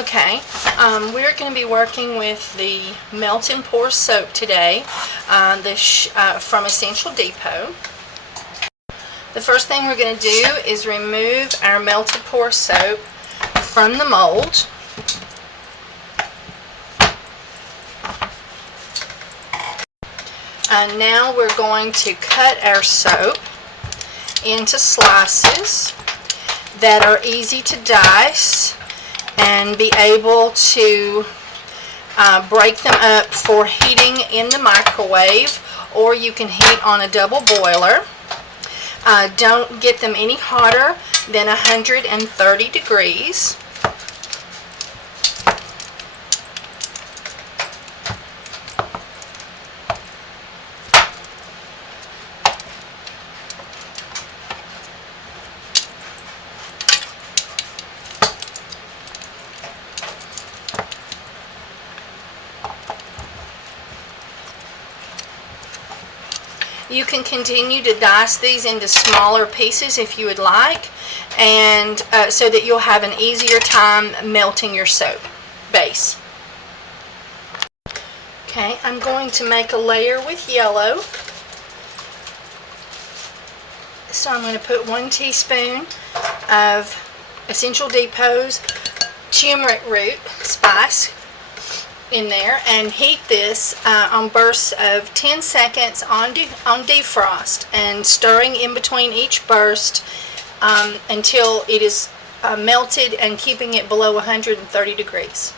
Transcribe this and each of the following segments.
Okay, we're going to be working with the Melt and Pour soap today from Essential Depot. The first thing we're going to do is remove our melted pour soap from the mold. Now we're going to cut our soap into slices that are easy to dice and be able to break them up for heating in the microwave, or you can heat on a double boiler. Don't get them any hotter than 130 degrees. You can continue to dice these into smaller pieces if you would like, and so that you'll have an easier time melting your soap base. Okay, I'm going to make a layer with yellow. So I'm going to put 1 teaspoon of Essential Depot's turmeric root spice in there, and heat this on bursts of 10 seconds on defrost, and stirring in between each burst until it is melted, and keeping it below 130 degrees.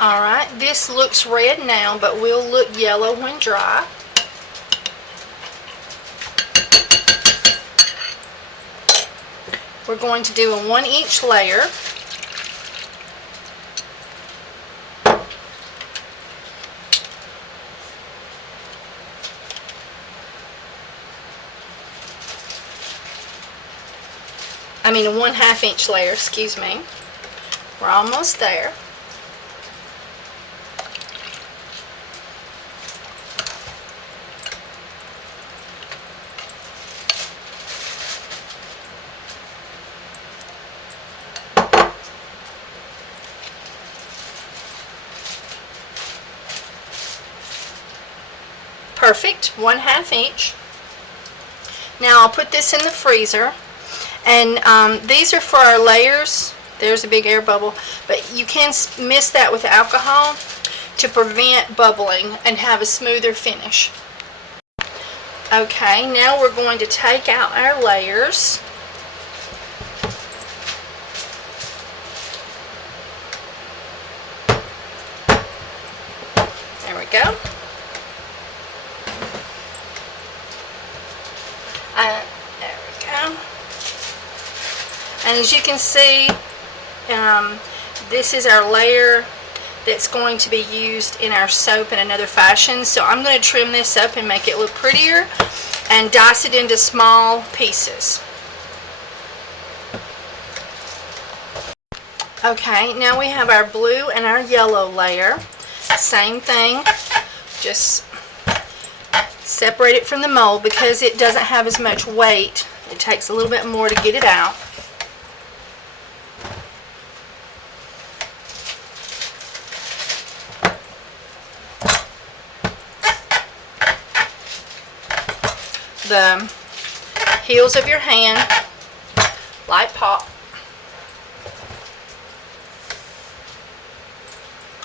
Alright, this looks red now, but will look yellow when dry. We're going to do a 1-inch layer. I mean a 1/2 inch layer, excuse me. We're almost there. Perfect, 1/2 inch. Now I'll put this in the freezer, and these are for our layers. There's a big air bubble, but you can mist that with alcohol to prevent bubbling and have a smoother finish. Okay, now we're going to take out our layers. There we go. There we go. And as you can see, this is our layer that's going to be used in our soap in another fashion. So I'm going to trim this up and make it look prettier and dice it into small pieces. Okay, now we have our blue and our yellow layer. Same thing, just separate it from the mold because it doesn't have as much weight. It takes a little bit more to get it out. The heels of your hand, light pop.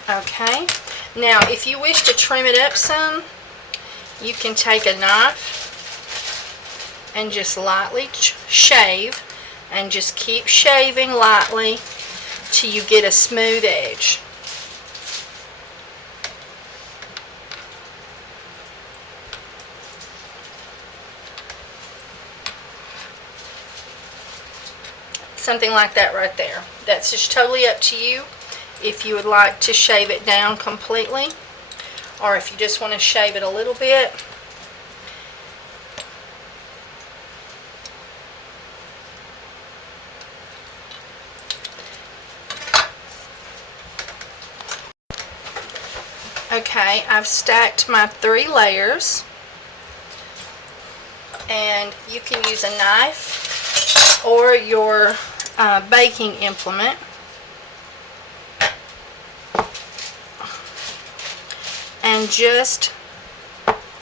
Okay, now if you wish to trim it up some, you can take a knife and just lightly shave, and just keep shaving lightly till you get a smooth edge. Something like that right there. That's just totally up to you if you would like to shave it down completely, or if you just want to shave it a little bit. Okay, I've stacked my 3 layers, And you can use a knife or your baking implement. And just,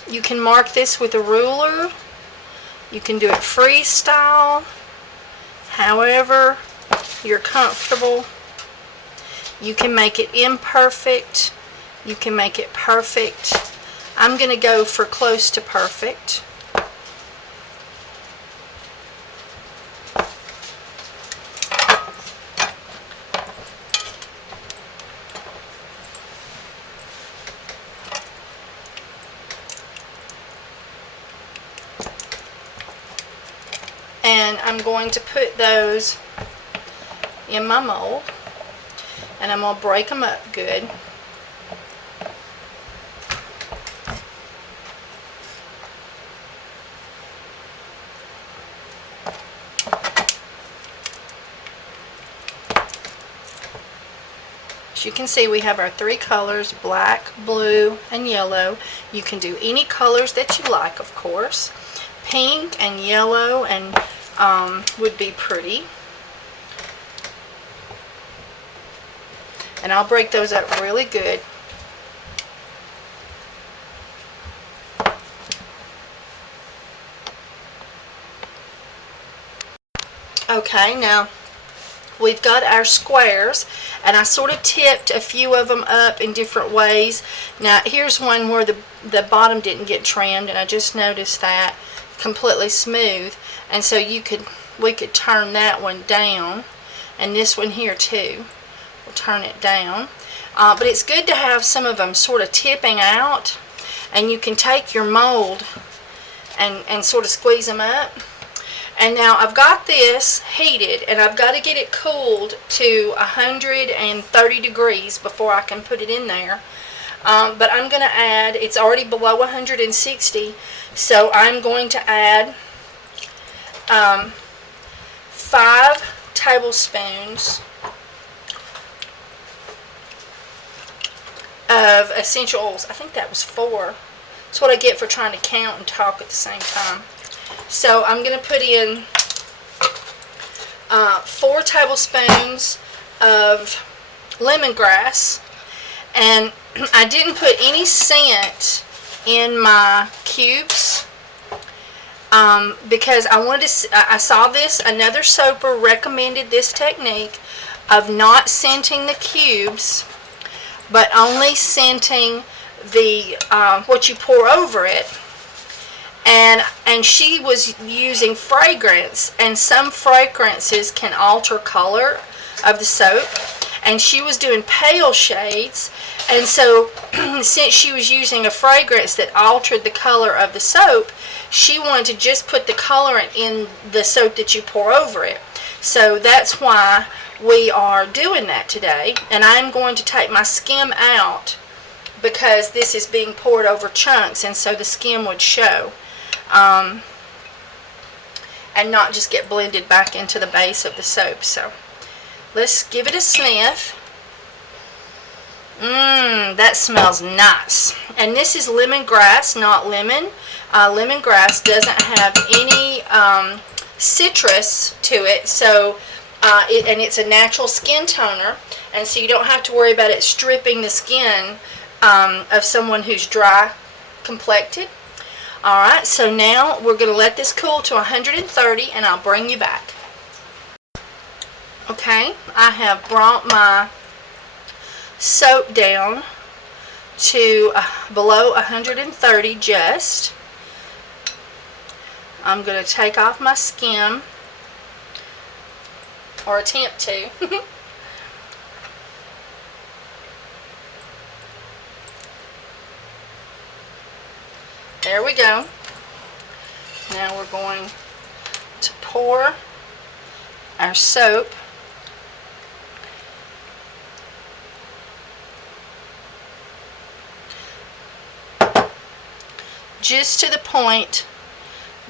you can mark this with a ruler. You can do it freestyle, however you're comfortable. You can make it imperfect. You can make it perfect. I'm going to go for close to perfect. And I'm going to put those in my mold, and I'm going to break them up good. As you can see, we have our three colors, black, blue, and yellow. You can do any colors that you like, of course. Pink and yellow and would be pretty. And I'll break those up really good. Okay, now we've got our squares, and I sort of tipped a few of them up in different ways. Now here's one where the bottom didn't get trimmed, and I just noticed that, completely smooth, and so we could turn that one down, and this one here too, we'll turn it down. But it's good to have some of them sort of tipping out, and you can take your mold and sort of squeeze them up. And now I've got this heated, and I've got to get it cooled to 130 degrees before I can put it in there. But I'm going to add, it's already below 160, so I'm going to add 5 tablespoons of essential oils. I think that was 4. That's what I get for trying to count and talk at the same time. So I'm going to put in 4 tablespoons of lemongrass, and I didn't put any scent in my cubes because I wanted to. I saw this, another soaper recommended this technique of not scenting the cubes, but only scenting the what you pour over it. And she was using fragrance, and some fragrances can alter color of the soap, and she was doing pale shades, and so since she was using a fragrance that altered the color of the soap, she wanted to just put the colorant in the soap that you pour over it. So that's why we are doing that today, and I'm going to take my skim out because this is being poured over chunks, and so the skim would show. And not just get blended back into the base of the soap. So let's give it a sniff. That smells nice. And this is lemongrass, not lemon. Lemongrass doesn't have any citrus to it, so and it's a natural skin toner, and so you don't have to worry about it stripping the skin of someone who's dry complected. Alright, so now we're going to let this cool to 130, and I'll bring you back. Okay, I have brought my soap down to below 130 just. I'm going to take off my skim, or attempt to. There we go. Now we're going to pour our soap just to the point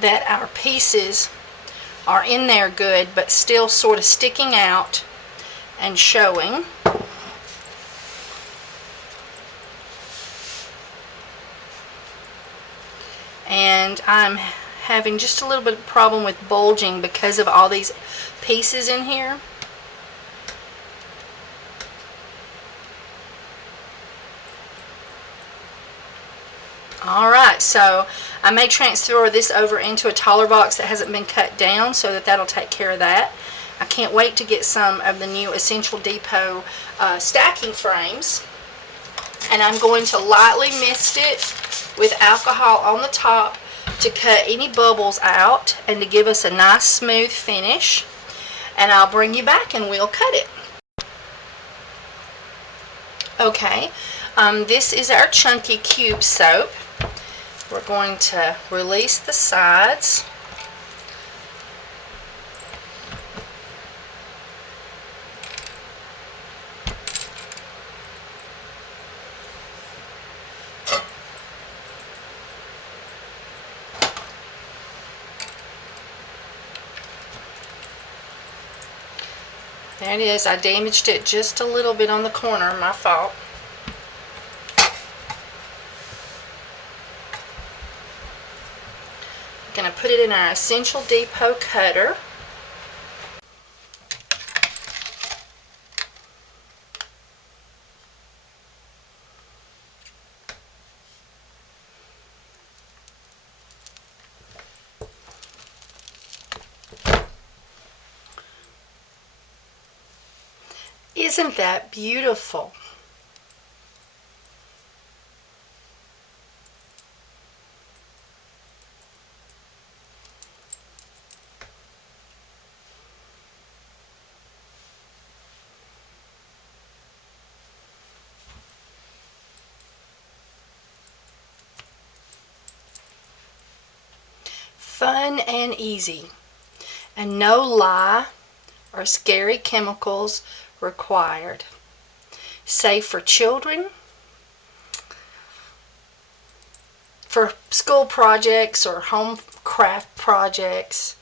that our pieces are in there good, but still sort of sticking out and showing. And I'm having just a little bit of problem with bulging because of all these pieces in here. Alright, so I may transfer this over into a taller box that hasn't been cut down so that that'll take care of that. I can't wait to get some of the new Essential Depot stacking frames. And I'm going to lightly mist it with alcohol on the top to cut any bubbles out and to give us a nice smooth finish. And I'll bring you back and we'll cut it. Okay, this is our chunky cube soap. We're going to release the sides. There it is. I damaged it just a little bit on the corner, my fault. I'm going to put it in our Essential Depot cutter. Isn't that beautiful? Fun and easy, and no lye or scary chemicals required. Safe for children, for school projects or home craft projects.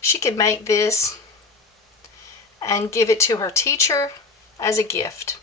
She could make this and give it to her teacher as a gift.